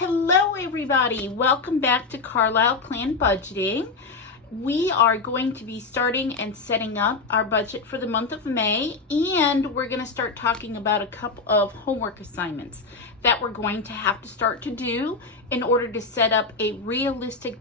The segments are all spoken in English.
Hello everybody, welcome back to Carlisle Plan Budgeting. We are going to be starting and setting up our budget for the month of May, and we're going to start talking about a couple of homework assignments that we're going to have to start to do in order to set up a realistic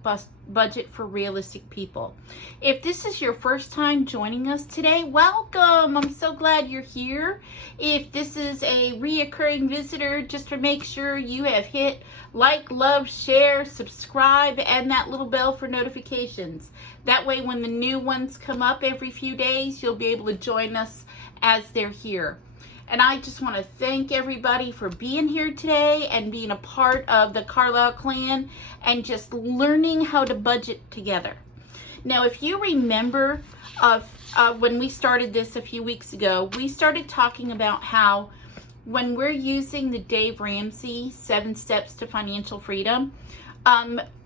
budget for realistic people. If this is your first time joining us today, welcome. I'm so glad you're here. If this is a reoccurring visitor, just to make sure you have hit like, love, share, subscribe, and that little bell for notifications. That way when the new ones come up every few days, you'll be able to join us as they're here. And I just want to thank everybody for being here today and being a part of the Carlisle Clan and just learning how to budget together. Now, if you remember when we started this a few weeks ago, we started talking about how when we're using the Dave Ramsey 7 Steps to Financial Freedom,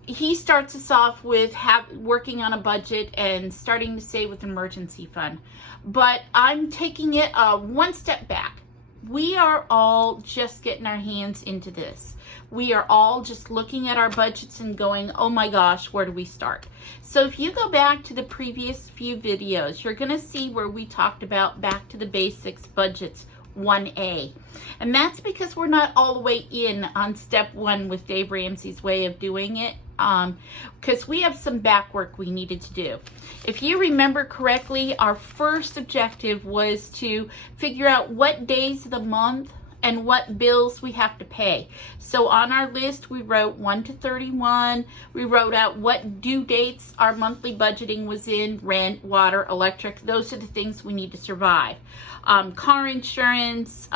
he starts us off with working on a budget and starting to save with an emergency fund. But I'm taking it one step back. We are all just getting our hands into this. We are all just looking at our budgets and going, oh my gosh, where do we start? So if you go back to the previous few videos, you're going to see where we talked about back to the basics budgets 1A. And that's because we're not all the way in on step 1 with Dave Ramsey's way of doing it, because we have some back work we needed to do. If you remember correctly, our first objective was to figure out what days of the month and what bills we have to pay. So on our list, we wrote 1 to 31. We wrote out what due dates our monthly budgeting was in: rent, water, electric. Those are the things we need to survive. Car insurance,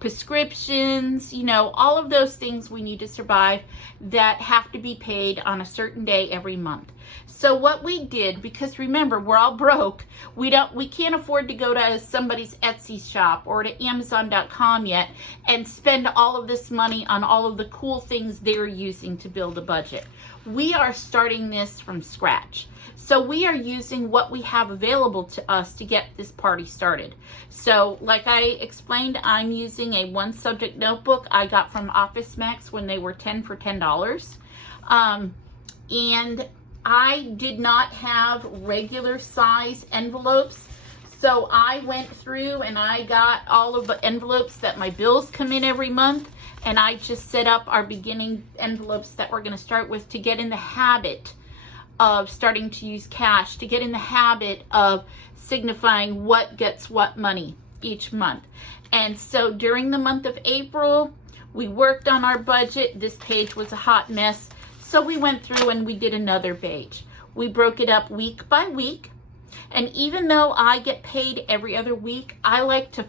prescriptions, all of those things we need to survive that have to be paid on a certain day every month. So what we did, because remember, we're all broke, we can't afford to go to somebody's Etsy shop or to Amazon.com yet and spend all of this money on all of the cool things they're using to build a budget. We are starting this from scratch. So we are using what we have available to us to get this party started. So like I explained, I'm using a 1-subject notebook I got from Office Max when they were 10 for $10. And I did not have regular size envelopes. So I went through and I got all of the envelopes that my bills come in every month. And I just set up our beginning envelopes that we're going to start with to get in the habit of starting to use cash, to get in the habit of signifying what gets what money each month. And so during the month of April, we worked on our budget. This page was a hot mess. So we went through and we did another page. We broke it up week by week. And even though I get paid every other week, I like to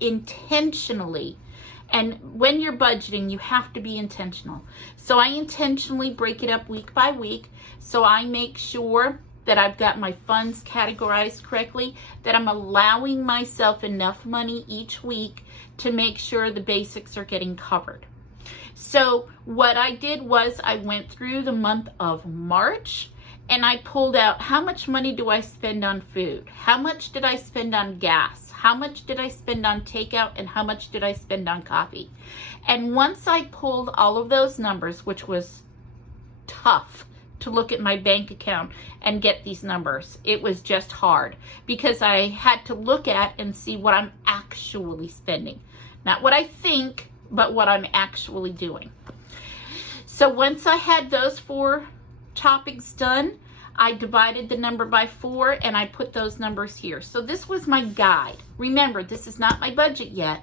intentionally, and when you're budgeting, you have to be intentional. So I intentionally break it up week by week. So I make sure that I've got my funds categorized correctly, that I'm allowing myself enough money each week to make sure the basics are getting covered. So what I did was I went through the month of March and I pulled out how much money do I spend on food? How much did I spend on gas? How much did I spend on takeout? And how much did I spend on coffee? And once I pulled all of those numbers, which was tough to look at my bank account and get these numbers, it was just hard because I had to look at and see what I'm actually spending. Not what I think, but what I'm actually doing. So once I had those 4 topics done, I divided the number by 4 and I put those numbers here. So this was my guide. Remember, this is not my budget yet.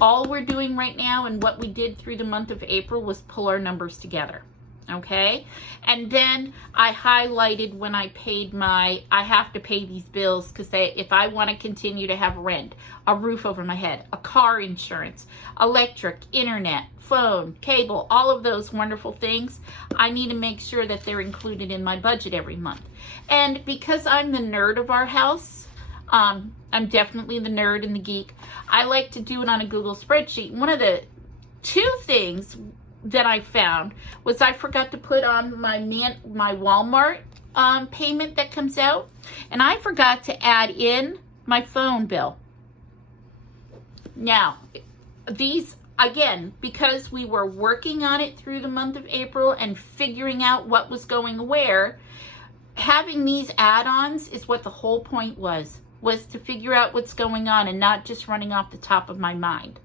All we're doing right now and what we did through the month of April was pull our numbers together. Okay, and then I highlighted when I paid I have to pay these bills because if I want to continue to have rent, a roof over my head, a car insurance, electric, internet, phone, cable, all of those wonderful things, I need to make sure that they're included in my budget every month. And because I'm the nerd of our house, I'm definitely the nerd and the geek, I like to do it on a Google spreadsheet. One of the 2 things that I found was I forgot to put on my Walmart payment that comes out, and I forgot to add in my phone bill. Now, these again, because we were working on it through the month of April and figuring out what was going where, having these add-ons is what the whole point was to figure out what's going on and not just running off the top of my mind.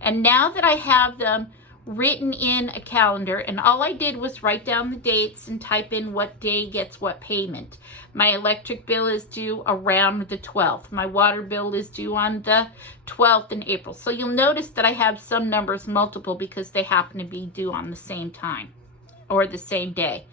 And now that I have them written in a calendar, and all I did was write down the dates and type in what day gets what payment. My electric bill is due around the 12th. My water bill is due on the 12th in April. So you'll notice that I have some numbers multiple because they happen to be due on the same time or the same day.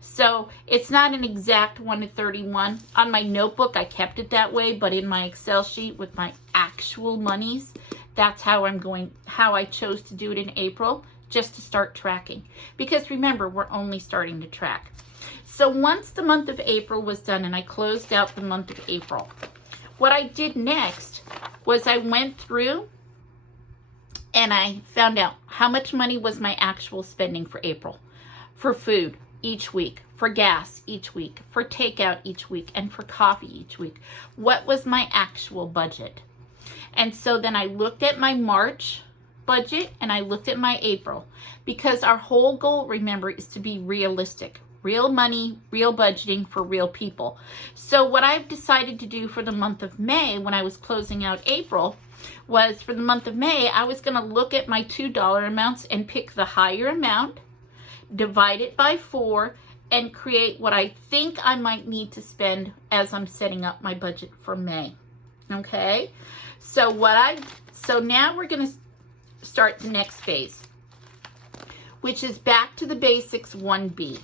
So it's not an exact 1 to 31. On my notebook, I kept it that way, but in my Excel sheet with my actual monies, that's how I chose to do it in April, just to start tracking. Because remember, we're only starting to track. So once the month of April was done and I closed out the month of April, what I did next was I went through and I found out how much money was my actual spending for April. For food each week, for gas each week, for takeout each week, and for coffee each week. What was my actual budget? And so then I looked at my March budget and I looked at my April, because our whole goal, remember, is to be realistic. Real money, real budgeting for real people. So what I've decided to do for the month of May, when I was closing out April, was for the month of May, I was going to look at my $2 amounts and pick the higher amount, divide it by 4, and create what I think I might need to spend as I'm setting up my budget for May. Okay? So now we're going to start the next phase, which is back to the basics 1B.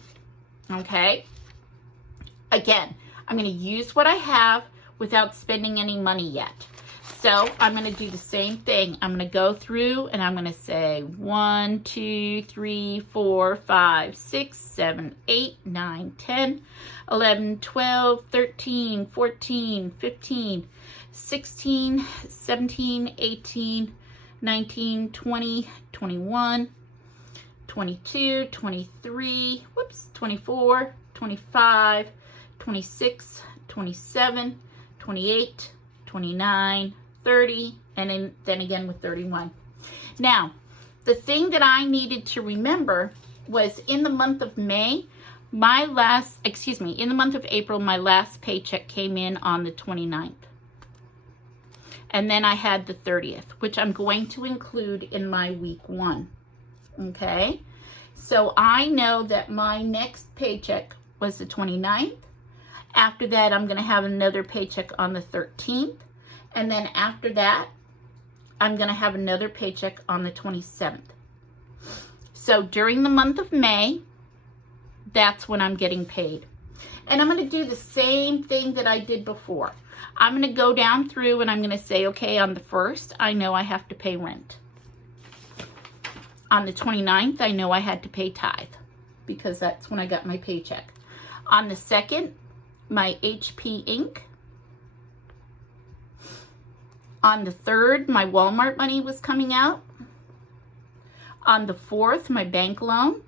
Okay? Again, I'm going to use what I have without spending any money yet. So I'm going to do the same thing. I'm going to go through and I'm going to say 1, 2, 3, 4, 5, 6, 7, 8, 9, 10, 11, 12, 13, 14, 15, 16, 17, 18, 19, 20, 21, 22, 23, 24, 25, 26, 27, 28, 29, 30, and then again with 31. Now, the thing that I needed to remember was in the month of May, in the month of April, my last paycheck came in on the 29th. And then I had the 30th, which I'm going to include in my week 1. Okay? So I know that my next paycheck was the 29th. After that, I'm going to have another paycheck on the 13th. And then after that, I'm going to have another paycheck on the 27th. So during the month of May, that's when I'm getting paid. And I'm going to do the same thing that I did before. I'm going to go down through and I'm going to say, okay, on the 1st, I know I have to pay rent. On the 29th, I know I had to pay tithe because that's when I got my paycheck. On the 2nd, my HP Inc. On the 3rd, my Walmart money was coming out. On the 4th, my bank loan.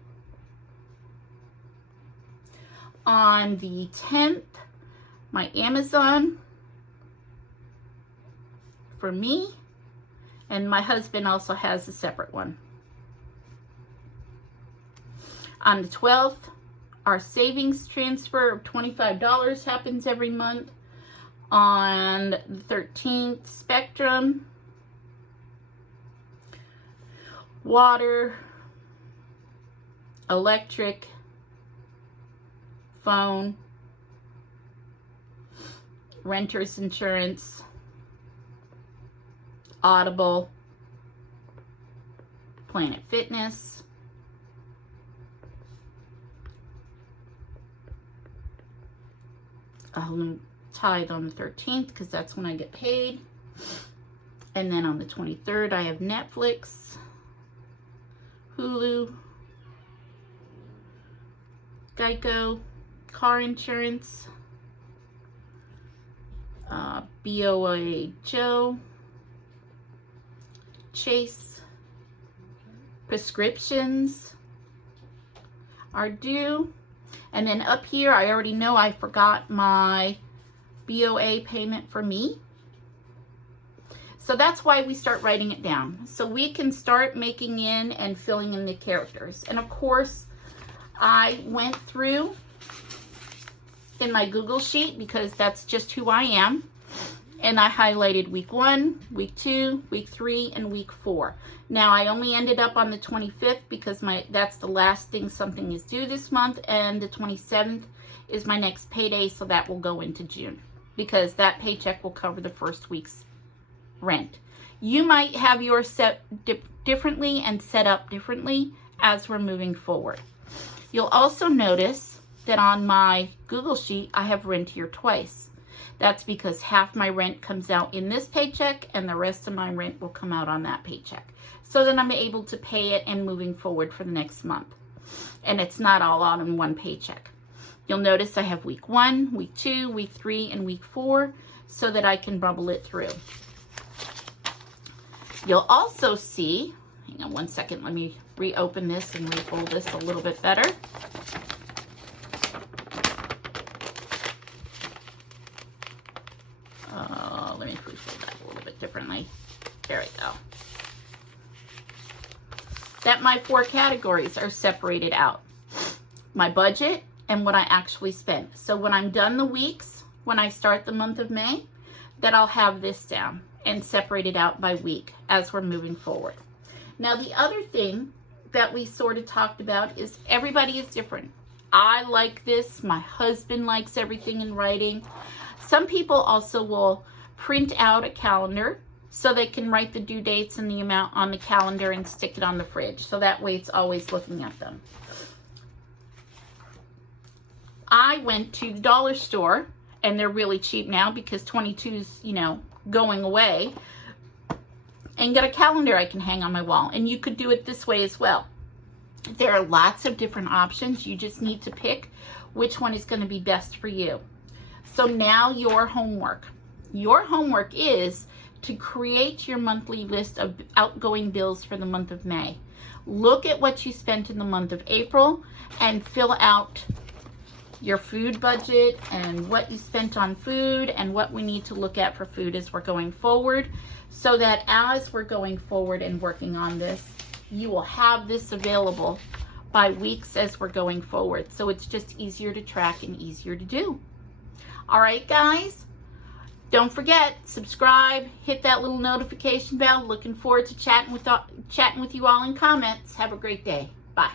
On the 10th, my Amazon for me. And my husband also has a separate one. On the 12th, our savings transfer of $25 happens every month. On the 13th, Spectrum, water, electric, phone, renter's insurance, Audible, Planet Fitness, tithe on the 13th because that's when I get paid. And then on the 23rd, I have Netflix, Hulu, Geico, car insurance, BOA Joe, Chase, prescriptions are due. And then up here, I already know I forgot my BOA payment for me. So that's why we start writing it down. So we can start making in and filling in the characters. And of course, I went through in my Google sheet because that's just who I am. And I highlighted week 1, week 2, week 3, and week 4. Now I only ended up on the 25th because that's the last thing something is due this month, and the 27th is my next payday, so that will go into June because that paycheck will cover the first week's rent. You might have yours set differently and set up differently as we're moving forward. You'll also notice that on my Google sheet I have rent here twice. That's because half my rent comes out in this paycheck and the rest of my rent will come out on that paycheck. So then I'm able to pay it and moving forward for the next month. And it's not all out in one paycheck. You'll notice I have week 1, week 2, week 3, and week 4 so that I can bubble it through. You'll also see, hang on one second, let me reopen this and refold this a little bit better. Let me refold that a little bit differently. There we go. That my 4 categories are separated out. My budget and what I actually spent. So when I'm done the weeks, when I start the month of May, that I'll have this down and separated out by week as we're moving forward. Now the other thing that we sort of talked about is everybody is different. I like this. My husband likes everything in writing. Some people also will print out a calendar so they can write the due dates and the amount on the calendar and stick it on the fridge. So that way it's always looking at them. I went to the dollar store, and they're really cheap now because 22's, going away, and got a calendar I can hang on my wall. And you could do it this way as well. There are lots of different options. You just need to pick which one is going to be best for you. So now your homework. Your homework is to create your monthly list of outgoing bills for the month of May. Look at what you spent in the month of April and fill out your food budget and what you spent on food and what we need to look at for food as we're going forward, so that as we're going forward and working on this, you will have this available by weeks as we're going forward. So it's just easier to track and easier to do. All right, guys, don't forget, subscribe, hit that little notification bell. Looking forward to chatting with you all in comments. Have a great day. Bye.